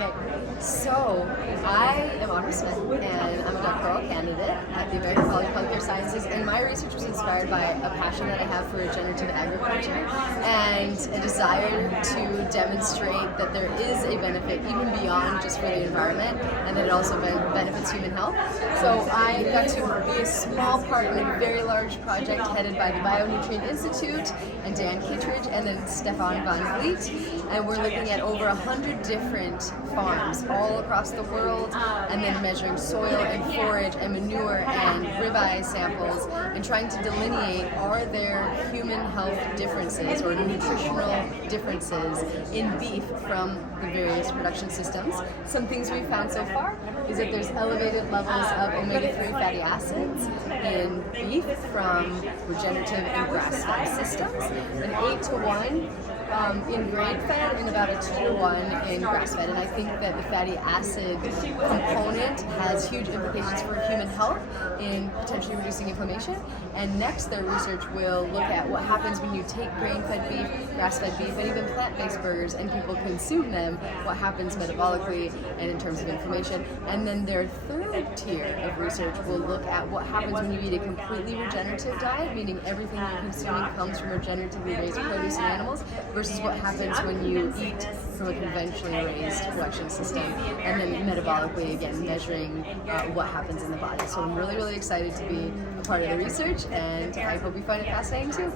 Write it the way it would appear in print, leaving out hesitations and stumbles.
Okay, so I am Autumn Smith, and I'm a doctoral candidate at the American College of Healthcare Sciences, and my research was inspired by a passion that I have for regenerative agriculture and a desire to demonstrate that there is a benefit even beyond just for the environment, and that it also benefits human health. So I got to be a small part of a very large project headed by the Bionutrient Institute and Dan Kittredge and then Stefan van Vliet, and we're looking at over 100 different farms all across the world, and then measuring soil and forage and manure and ribeye samples and trying to delineate, are there human health differences or nutritional differences in beef from the various production systems. Some things we've found so far is that there's elevated levels of omega-3 fatty acids in beef from regenerative and grass-fed systems, an 8-to-1 in grain-fed and about a 2-to-1 in grass-fed. And I think that the fatty acid component has huge implications for human health in potentially reducing inflammation. And next, their research will look at what happens when you take grain-fed beef, grass-fed beef, and even plant-based burgers, and people consume them, what happens metabolically and in terms of inflammation. And then their third tier of research will look at what happens when you eat a completely regenerative diet, meaning everything you're consuming comes from regeneratively raised produce and animals, versus what happens when you eat from a conventionally raised production system, and then metabolically, again, measuring what happens in the body. So I'm really, really excited to be a part of the research, and I hope you find it fascinating too.